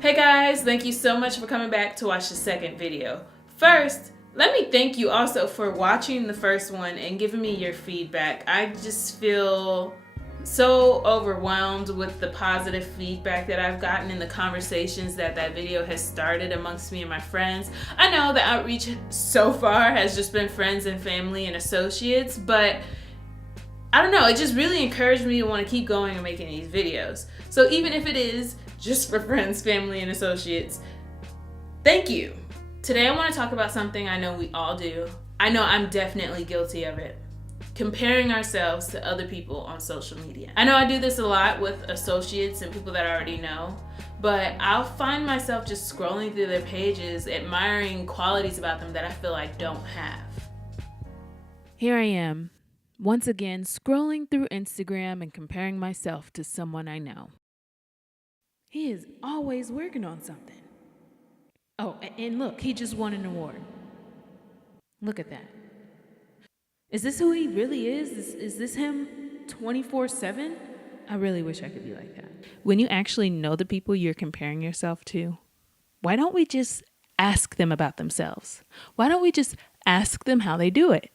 Hey guys, thank you so much for coming back to watch the second video. First, let me thank you also for watching the first one and giving me your feedback. I just feel so overwhelmed with the positive feedback that I've gotten in the conversations that video has started amongst me and my friends. I know the outreach so far has just been friends and family and associates, but I don't know, it just really encouraged me to want to keep going and making these videos. So even if it is just for friends, family, and associates, thank you. Today I want to talk about something I know we all do. I know I'm definitely guilty of it. Comparing ourselves to other people on social media. I know I do this a lot with associates and people that I already know, but I'll find myself just scrolling through their pages, admiring qualities about them that I feel I don't have. Here I am, once again scrolling through Instagram and comparing myself to someone I know. He is always working on something. Oh, and look, he just won an award. Look at that. Is this who he really is? Is this him 24/7? I really wish I could be like that. When you actually know the people you're comparing yourself to, why don't we just ask them about themselves? Why don't we just ask them how they do it?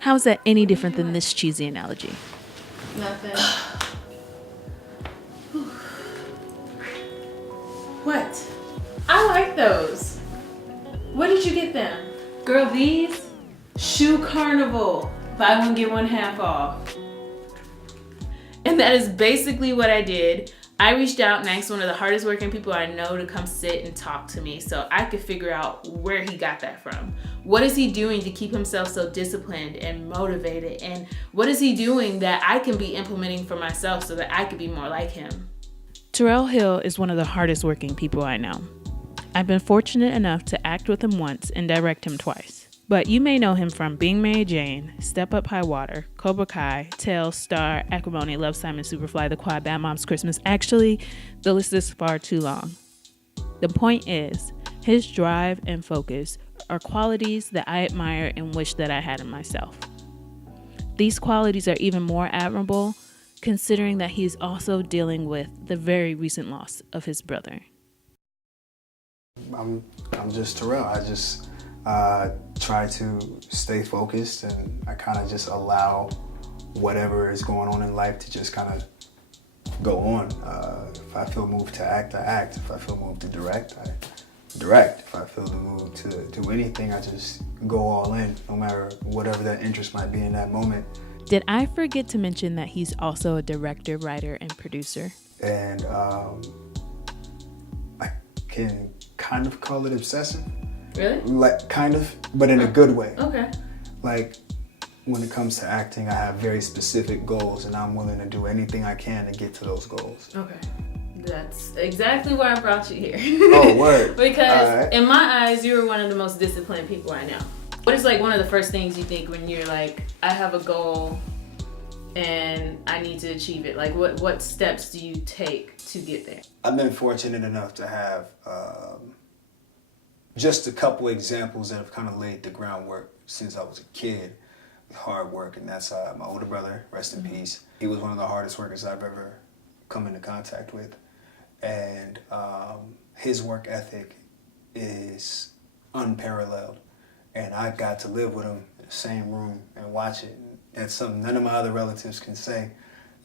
How is that any different than this cheesy analogy? Nothing. What? I like those. Where did you get them? Girl, these? Shoe Carnival. Buy one, get one half off. And that is basically what I did. I reached out and asked one of the hardest working people I know to come sit and talk to me so I could figure out where he got that from. What is he doing to keep himself so disciplined and motivated? And what is he doing that I can be implementing for myself so that I could be more like him? Terayle Hill is one of the hardest working people I know. I've been fortunate enough to act with him once and direct him twice. But you may know him from Being Mary Jane, Step Up High Water, Cobra Kai, Tails, Star, Acrimony, Love Simon, Superfly, The Quad, Bad Moms Christmas. Actually, the list is far too long. The point is, his drive and focus are qualities that I admire and wish that I had in myself. These qualities are even more admirable considering that he's also dealing with the very recent loss of his brother. I'm just Terayle. I just try to stay focused, and I kind of just allow whatever is going on in life to just kind of go on. If I feel moved to act, I act. If I feel moved to direct, I direct. If I feel the mood to do anything, I just go all in, no matter whatever that interest might be in that moment. Did I forget to mention that he's also a director, writer, and producer? And I can kind of call it obsessive. Really? Like, kind of, but in a good way. Okay. Like, when it comes to acting, I have very specific goals, and I'm willing to do anything I can to get to those goals. Okay. That's exactly why I brought you here. Oh, word. Because in my eyes, you're one of the most disciplined people I know. What is like one of the first things you think when you're like, I have a goal and I need to achieve it? Like, what steps do you take to get there? I've been fortunate enough to have just a couple examples that have kind of laid the groundwork since I was a kid with hard work, and that's my older brother, rest in peace. He was one of the hardest workers I've ever come into contact with, and his work ethic is unparalleled, and I got to live with him in the same room and watch it. That's something none of my other relatives can say,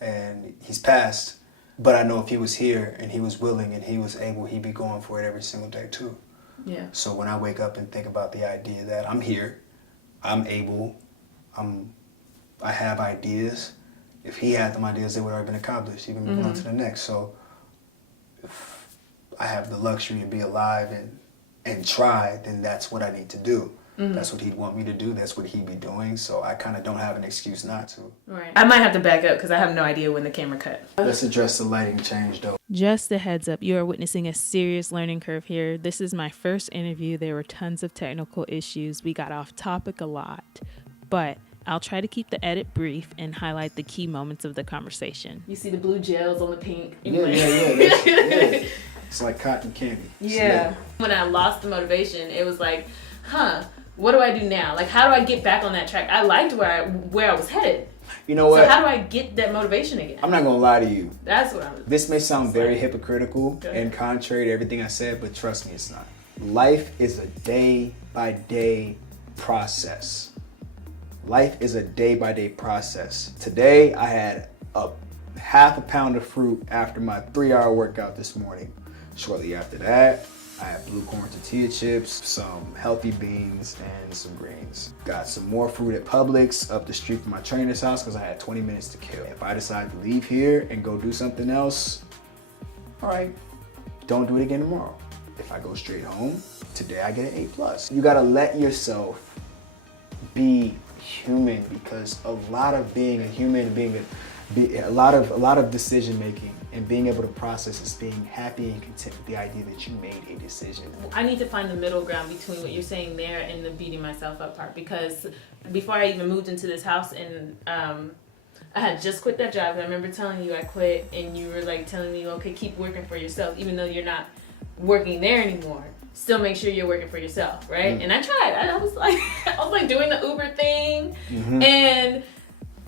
and he's passed, but I know if he was here and he was willing and he was able, he'd be going for it every single day too. Yeah. So when I wake up and think about the idea that I'm here, I'm able, I have ideas. If he had them ideas, they would have already been accomplished. Even moving on to the next. So if I have the luxury to be alive and try, then that's what I need to do. That's what he'd want me to do. That's what he'd be doing. So I kind of don't have an excuse not to. Right. I might have to back up because I have no idea when the camera cut. Let's address the lighting change though. Just a heads up, you are witnessing a serious learning curve here. This is my first interview. There were tons of technical issues. We got off topic a lot, but I'll try to keep the edit brief and highlight the key moments of the conversation. You see the blue gels on the pink? Yeah. It's like cotton candy. Yeah. When I lost the motivation, it was like, what do I do now? Like, how do I get back on that track? I liked where I was headed. You know what? So how do I get that motivation again? I'm not gonna lie to you. That's what I'm. This may sound very hypocritical and contrary to everything I said, but trust me, it's not. Life is a day-by-day process. Life is a day-by-day process. Today, I had a half a pound of fruit after my 3-hour workout this morning. Shortly after that, I had blue corn tortilla chips, some healthy beans, and some greens. Got some more fruit at Publix up the street from my trainer's house because I had 20 minutes to kill. If I decide to leave here and go do something else, all right, don't do it again tomorrow. If I go straight home, today I get an A+. You gotta let yourself be human, because a lot of being a human, a lot of decision making and being able to process is being happy and content with the idea that you made a decision. I need to find the middle ground between what you're saying there and the beating myself up part, because before I even moved into this house and I had just quit that job, and I remember telling you I quit, and you were like telling me, okay, keep working for yourself, even though you're not working there anymore. Still make sure you're working for yourself, right? And I tried. I was like doing the Uber thing, and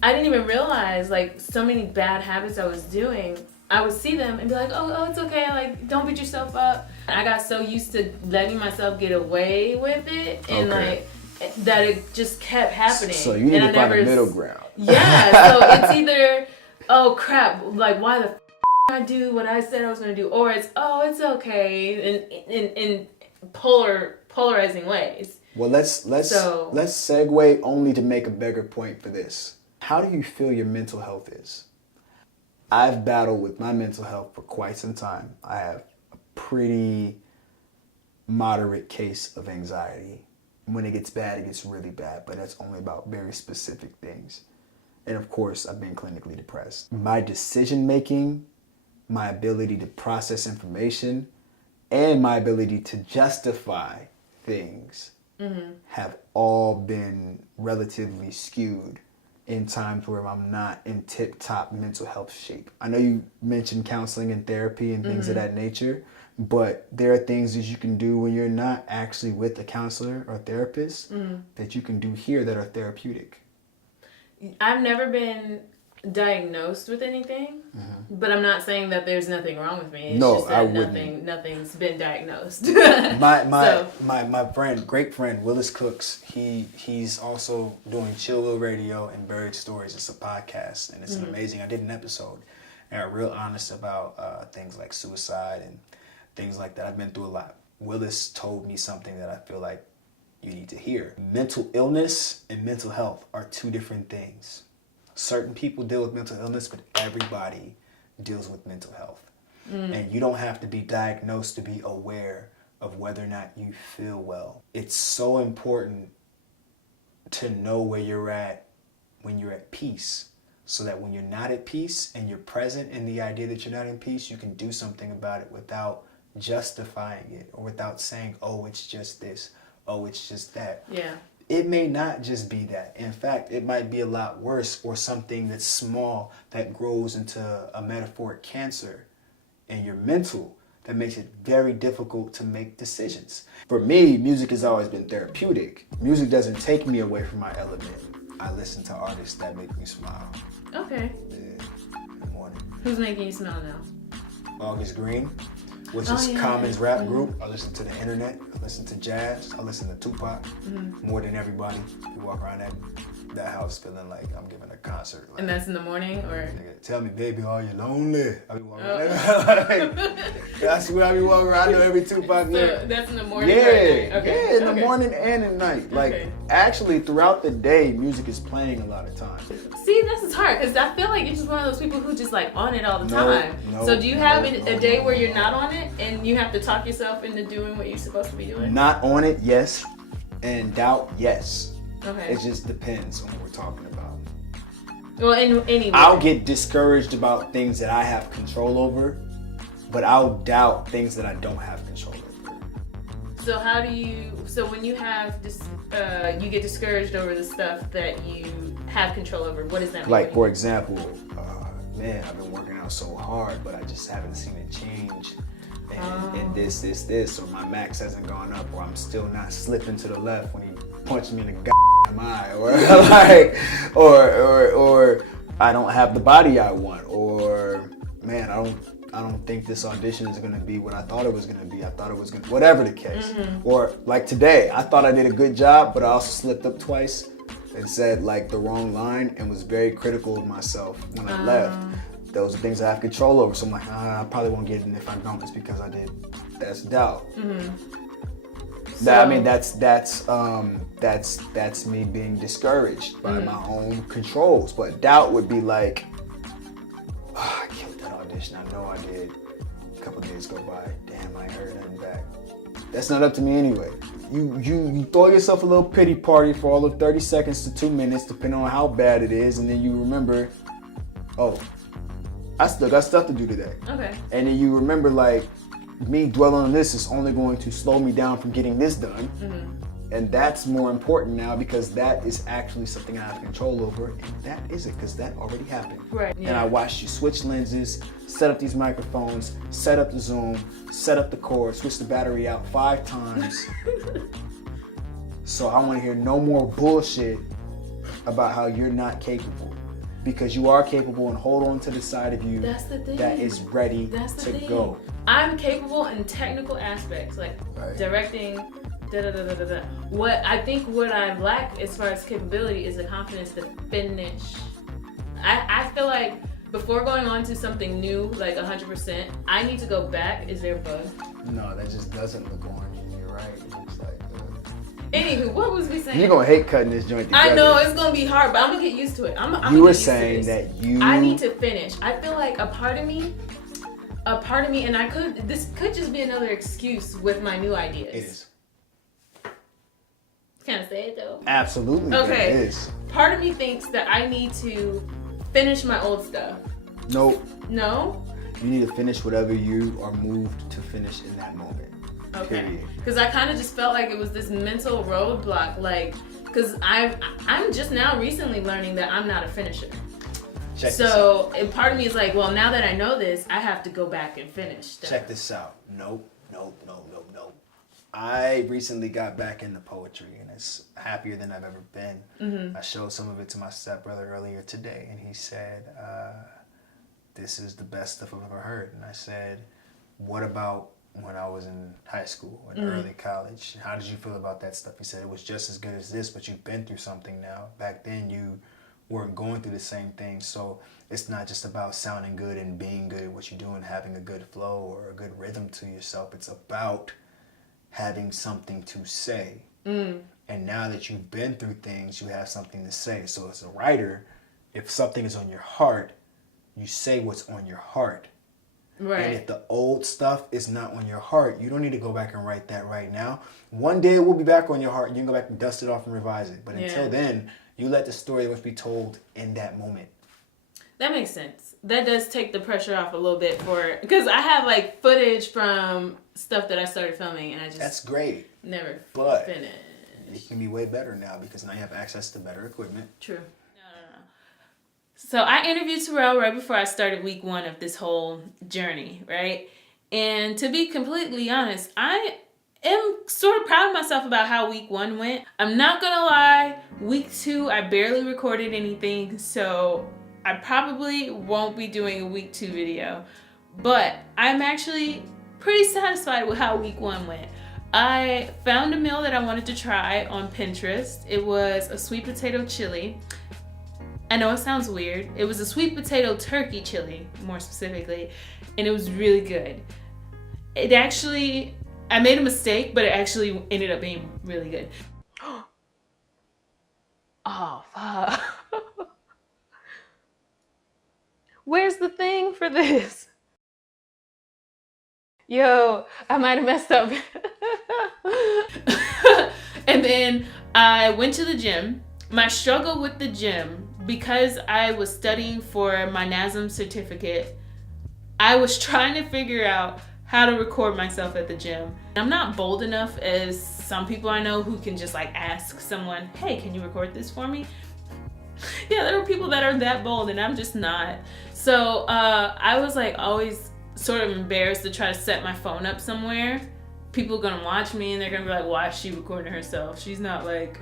I didn't even realize like so many bad habits I was doing. I would see them and be like, oh, it's okay. Like, don't beat yourself up. I got so used to letting myself get away with it, and like that it just kept happening. So you need to find a middle ground. Yeah. So it's either, oh crap, like why the I do what I said I was going to do, or it's it's okay, in polarizing ways. Well, let's segue only to make a bigger point for this. How do you feel your mental health is? I've battled with my mental health for quite some time. I have a pretty moderate case of anxiety. When it gets bad, it gets really bad, but that's only about very specific things. And of course, I've been clinically depressed. My decision making, my ability to process information, and my ability to justify things have all been relatively skewed in times where I'm not in tip-top mental health shape. I know you mentioned counseling and therapy and things of that nature, but there are things that you can do when you're not actually with a counselor or therapist that you can do here that are therapeutic. I've never been diagnosed with anything, but I'm not saying that there's nothing wrong with me. It's just that nothing's been diagnosed. My friend, great friend, Willis Cooks, he's also doing Chill Will Radio and Buried Stories. It's a podcast, and it's an amazing. I did an episode, and I'm real honest about things like suicide and things like that. I've been through a lot. Willis told me something that I feel like you need to hear. Mental illness and mental health are two different things. Certain people deal with mental illness, but everybody deals with mental health. And you don't have to be diagnosed to be aware of whether or not you feel well. It's so important to know where you're at when you're at peace, so that when you're not at peace and you're present in the idea that you're not in peace, you can do something about it without justifying it or without saying, oh, it's just this, oh, it's just that. Yeah. It may not just be that. In fact, it might be a lot worse, or something that's small that grows into a metaphoric cancer in your mental that makes it very difficult to make decisions. For me, music has always been therapeutic. Music doesn't take me away from my element. I listen to artists that make me smile. Okay. Yeah, in the morning. Who's making you smile now? August Green, which is Common's rap group. I listen to the internet. I listen to jazz. I listen to Tupac more than everybody. You walk around that house feeling like I'm giving a concert. Like, and that's in the morning, or? Nigga, tell me, baby, are you lonely? I be walking around. I swear I be walking around. I know every Tupac lyric. So that's in the morning. Yeah, Okay. Yeah, in the morning and at night. Like, actually, throughout the day, music is playing a lot of times. See, this is hard, because I feel like you're just one of those people who just like on it all the time. So do you have a day where you're not on it and you have to talk yourself into doing what you're supposed to be doing? Not on it, yes. And doubt, yes. Okay. It just depends on what we're talking about. Well, anyway. I'll get discouraged about things that I have control over, but I'll doubt things that I don't have control over. So when you have this, you get discouraged over the stuff that you have control over, what does that mean? Like, for example, man, I've been working out so hard, but I just haven't seen it change. And this, or my max hasn't gone up, or I'm still not slipping to the left when he punched me in the am I? Or like, or I don't have the body I want, or man, I don't think this audition is gonna be what I thought it was gonna be. I thought it was gonna, whatever the case. Or like today, I thought I did a good job, but I also slipped up twice and said like the wrong line and was very critical of myself when I left. Those are things I have control over. So I'm like, I probably won't get it, and if I don't, it's because I did. That's doubt. I mean, that's me being discouraged by my own controls. But doubt would be like, I killed that audition. I know I did. A couple days go by. Damn, I ain't heard nothing back. That's not up to me anyway. You throw yourself a little pity party for all of 30 seconds to 2 minutes, depending on how bad it is, and then you remember, oh, I still got stuff to do today. Okay. And then you remember, like, me dwelling on this is only going to slow me down from getting this done. And that's more important now because that is actually something I have control over. And that isn't, because that already happened. Right. Yeah. And I watched you switch lenses, set up these microphones, set up the Zoom, set up the cord, switch the battery out 5 times. So I want to hear no more bullshit about how you're not capable. Because you are capable, and hold on to the side of you that is ready to go. I'm capable in technical aspects, like directing, What I lack as far as capability is the confidence to finish. I feel like before going on to something new, like 100%, I need to go back. Is there a bug? No, that just doesn't look orange. You're right. It looks like. Anywho, what was we saying? You're gonna hate cutting this joint together. I know it's gonna be hard, but I'm gonna get used to it. You were saying that I need to finish. I feel like a part of me, and this could just be another excuse with my new ideas. It is. Kind of sad though. Absolutely. Okay. It is. Part of me thinks that I need to finish my old stuff. Nope. No? You need to finish whatever you are moved to finish in that moment. Okay. Because I kind of just felt like it was this mental roadblock, like, because I'm just now recently learning that I'm not a finisher. So and part of me is like, well, now that I know this, I have to go back and finish stuff. Check this out. Nope. I recently got back into poetry, and it's happier than I've ever been. I showed some of it to my stepbrother earlier today, and he said, this is the best stuff I've ever heard. And I said, what about when I was in high school and early college? How did you feel about that stuff? He said, it was just as good as this, but you've been through something now. Back then, you weren't going through the same thing. So it's not just about sounding good and being good at what you do and having a good flow or a good rhythm to yourself. It's about having something to say. And now that you've been through things, you have something to say. So as a writer, if something is on your heart, you say what's on your heart. Right. And if the old stuff is not on your heart, you don't need to go back and write that right now. One day it will be back on your heart. You can go back and dust it off and revise it. But until then, you let the story that must be told in that moment. That makes sense. That does take the pressure off a little bit because I have like footage from stuff that I started filming and I just that's great. Never finished. It can be way better now because now you have access to better equipment. True. No. So I interviewed Terayle right before I started week 1 of this whole journey, right? And to be completely honest, I am sort of proud of myself about how week 1 went. I'm not gonna lie, week 2 I barely recorded anything, so I probably won't be doing a week 2 video, but I'm actually pretty satisfied with how week 1 went. I found a meal that I wanted to try on Pinterest. It was a sweet potato chili. I know it sounds weird. It was a sweet potato turkey chili, more specifically, and it was really good. I made a mistake, but it actually ended up being really good. Oh, fuck. Where's the thing for this? Yo, I might have messed up. And then I went to the gym. My struggle with the gym, because I was studying for my NASM certificate, I was trying to figure out how to record myself at the gym. I'm not bold enough as some people I know who can just like ask someone, hey, can you record this for me? Yeah, there are people that are that bold and I'm just not. So I was like always sort of embarrassed to try to set my phone up somewhere. People are gonna watch me and they're gonna be like, why is she recording herself? She's not like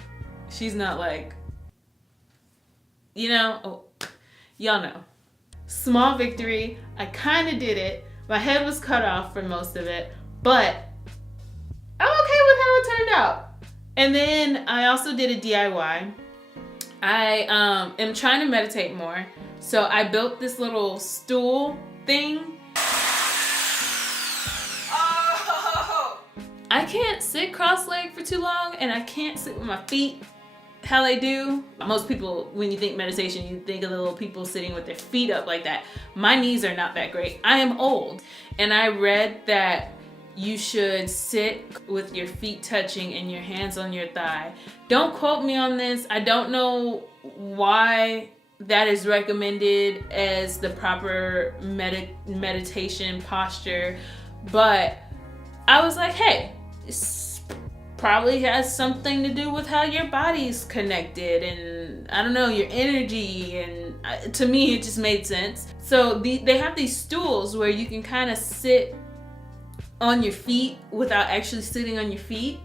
She's not like, you know, oh, y'all know. Small victory. I kind of did it. My head was cut off for most of it, but I'm okay with how it turned out. And then I also did a DIY. I am trying to meditate more. So I built this little stool thing. Oh! I can't sit cross-legged for too long, and I can't sit with my feet how they do. Most people, when you think meditation, you think of the little people sitting with their feet up like that. My knees are not that great. I am old, and I read that you should sit with your feet touching and your hands on your thigh. Don't quote me on this. I don't know why that is recommended as the proper meditation posture, but I was like, hey, it's probably has something to do with how your body's connected and I don't know, your energy, and to me it just made sense. So they have these stools where you can kind of sit on your feet without actually sitting on your feet.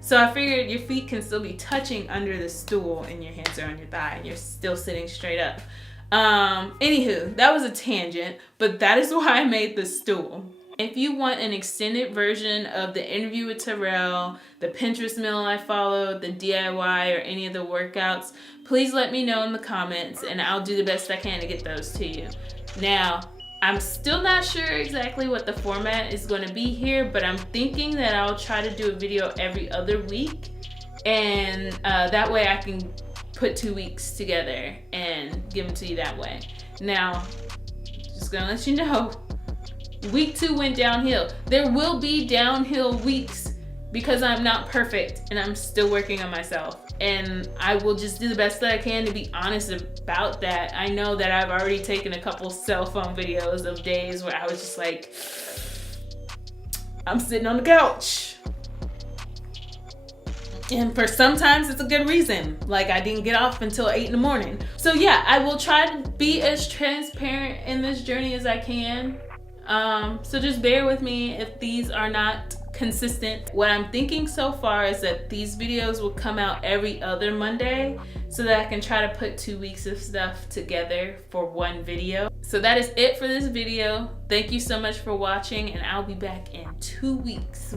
So I figured your feet can still be touching under the stool and your hands are on your thigh and you're still sitting straight up. Anywho, that was a tangent, but that is why I made the stool. If you want an extended version of the interview with Terayle, the Pinterest mill I followed, the DIY, or any of the workouts, please let me know in the comments and I'll do the best I can to get those to you. Now, I'm still not sure exactly what the format is going to be here, but I'm thinking that I'll try to do a video every other week, and that way I can put 2 weeks together and give them to you that way. Now, just gonna let you know, week 2 went downhill. There will be downhill weeks because I'm not perfect and I'm still working on myself. And I will just do the best that I can to be honest about that. I know that I've already taken a couple cell phone videos of days where I was just like, I'm sitting on the couch. And for sometimes it's a good reason. Like I didn't get off until 8 in the morning. So yeah, I will try to be as transparent in this journey as I can. So just bear with me if these are not consistent. What I'm thinking so far is that these videos will come out every other Monday so that I can try to put 2 weeks of stuff together for one video. So that is it for this video. Thank you so much for watching, and I'll be back in 2 weeks.